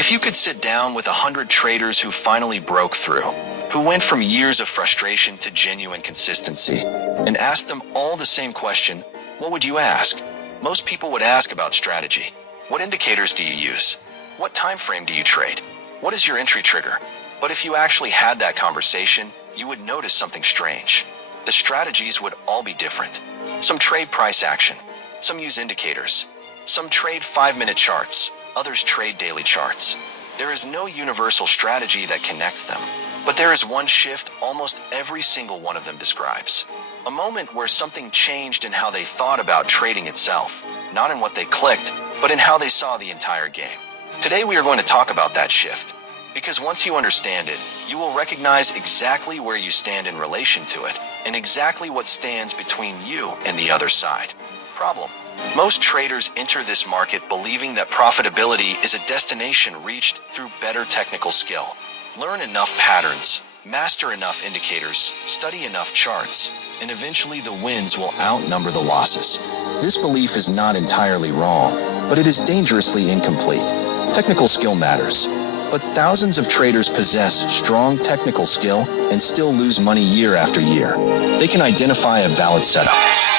If you could sit down with 100 traders who finally broke through, who went from years of frustration to genuine consistency, and asked them all the same question, what would you ask? Most people would ask about strategy. What indicators do you use? What time frame do you trade? What is your entry trigger? But if you actually had that conversation, you would notice something strange. The strategies would all be different. Some trade price action. Some use indicators. Some trade 5-minute charts. Others trade daily charts. There is no universal strategy that connects them. But there is one shift almost every single one of them describes. A moment where something changed in how they thought about trading itself. Not in what they clicked, but in how they saw the entire game. Today we are going to talk about that shift. Because once you understand it, you will recognize exactly where you stand in relation to it, and exactly what stands between you and the other side. Problem: most traders enter this market believing that profitability is a destination reached through better technical skill. Learn enough patterns, master enough indicators, study enough charts, and eventually the wins will outnumber the losses. This belief is not entirely wrong, but it is dangerously incomplete. Technical skill matters. But thousands of traders possess strong technical skill and still lose money year after year. They can identify a valid setup.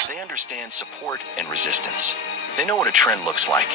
They understand support and resistance. They know what a trend looks like.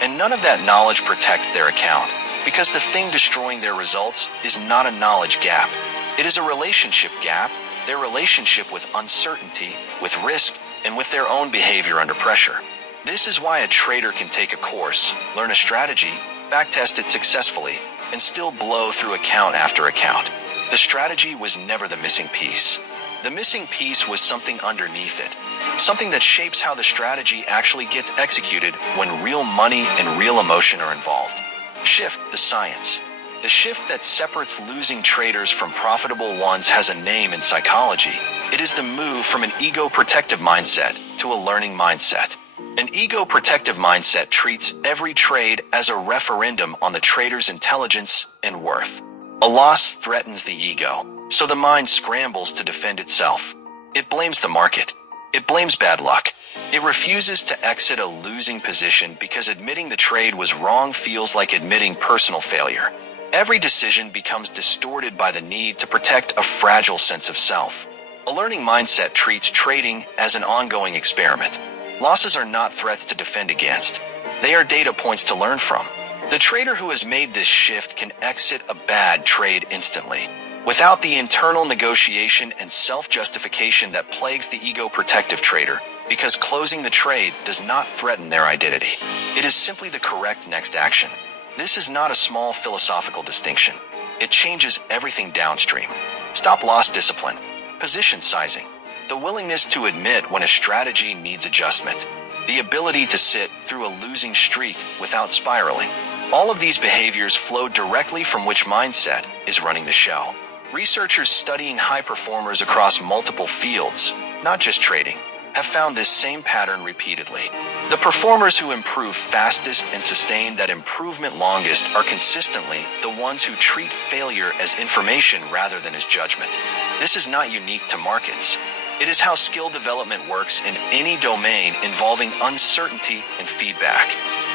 And none of that knowledge protects their account, because the thing destroying their results is not a knowledge gap. It is a relationship gap, their relationship with uncertainty, with risk, and with their own behavior under pressure. This is why a trader can take a course, learn a strategy, backtest it successfully, and still blow through account after account. The strategy was never the missing piece. The missing piece was something underneath it. Something that shapes how the strategy actually gets executed when real money and real emotion are involved. Shift the science. The shift that separates losing traders from profitable ones has a name in psychology. It is the move from an ego-protective mindset to a learning mindset. An ego-protective mindset treats every trade as a referendum on the trader's intelligence and worth. A loss threatens the ego, so the mind scrambles to defend itself. It blames the market. It blames bad luck. It refuses to exit a losing position because admitting the trade was wrong feels like admitting personal failure. Every decision becomes distorted by the need to protect a fragile sense of self. A learning mindset treats trading as an ongoing experiment. Losses are not threats to defend against. They are data points to learn from. The trader who has made this shift can exit a bad trade instantly, without the internal negotiation and self-justification that plagues the ego-protective trader, because closing the trade does not threaten their identity. It is simply the correct next action. This is not a small philosophical distinction. It changes everything downstream. Stop-loss discipline, position sizing, the willingness to admit when a strategy needs adjustment, the ability to sit through a losing streak without spiraling. All of these behaviors flow directly from which mindset is running the show. Researchers studying high performers across multiple fields, not just trading, have found this same pattern repeatedly. The performers who improve fastest and sustain that improvement longest are consistently the ones who treat failure as information rather than as judgment. This is not unique to markets. It is how skill development works in any domain involving uncertainty and feedback.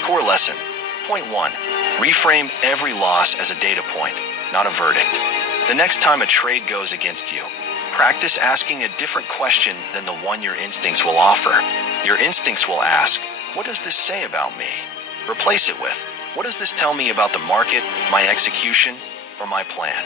Core lesson. Point 1. Reframe every loss as a data point, not a verdict. The next time a trade goes against you, practice asking a different question than the one your instincts will offer. Your instincts will ask, what does this say about me? Replace it with, what does this tell me about the market, my execution, or my plan?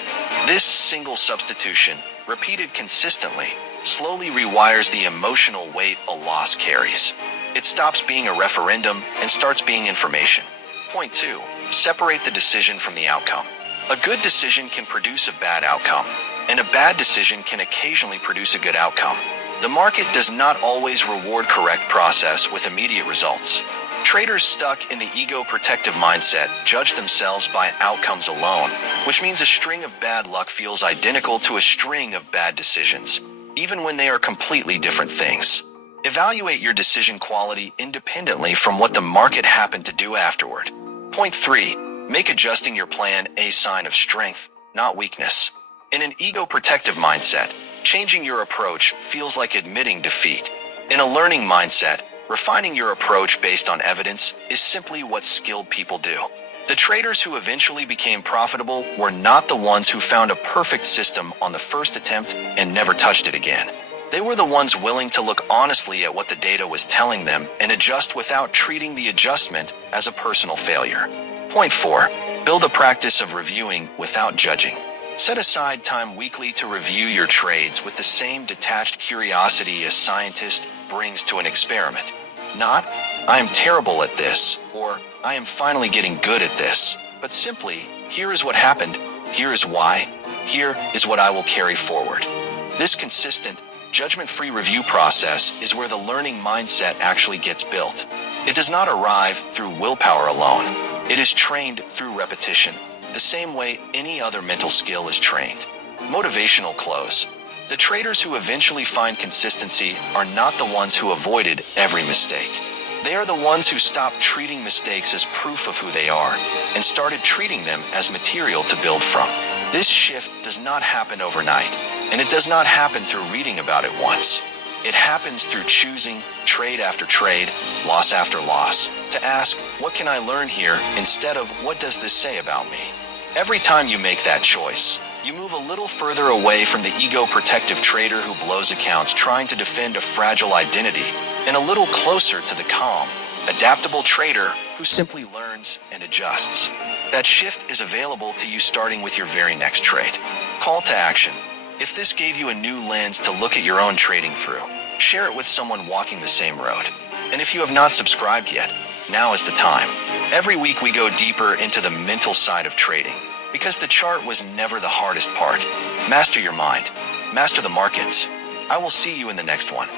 This single substitution, repeated consistently, slowly rewires the emotional weight a loss carries. It stops being a referendum and starts being information. Point 2. Separate the decision from the outcome. A good decision can produce a bad outcome, and a bad decision can occasionally produce a good outcome. The market does not always reward correct process with immediate results. Traders stuck in the ego-protective mindset judge themselves by outcomes alone, which means a string of bad luck feels identical to a string of bad decisions, even when they are completely different things. Evaluate your decision quality independently from what the market happened to do afterward. Point 3. Make adjusting your plan a sign of strength, not weakness. In an ego-protective mindset, changing your approach feels like admitting defeat. In a learning mindset, refining your approach based on evidence is simply what skilled people do. The traders who eventually became profitable were not the ones who found a perfect system on the first attempt and never touched it again. They were the ones willing to look honestly at what the data was telling them and adjust without treating the adjustment as a personal failure. Point 4. Build a practice of reviewing without judging. Set aside time weekly to review your trades with the same detached curiosity a scientist brings to an experiment. Not, I am terrible at this, or I am finally getting good at this, but simply, here is what happened, here is why, here is what I will carry forward. This consistent, judgment-free review process is where the learning mindset actually gets built. It does not arrive through willpower alone. It is trained through repetition, the same way any other mental skill is trained. Motivational close. The traders who eventually find consistency are not the ones who avoided every mistake. They are the ones who stopped treating mistakes as proof of who they are and started treating them as material to build from. This shift does not happen overnight, and it does not happen through reading about it once. It happens through choosing, trade after trade, loss after loss, to ask, what can I learn here, instead of what does this say about me? Every time you make that choice, you move a little further away from the ego-protective trader who blows accounts trying to defend a fragile identity, and a little closer to the calm, adaptable trader who simply learns and adjusts. That shift is available to you starting with your very next trade. Call to action. If this gave you a new lens to look at your own trading through, share it with someone walking the same road. And if you have not subscribed yet, now is the time. Every week we go deeper into the mental side of trading, because the chart was never the hardest part. Master your mind. Master the markets. I will see you in the next one.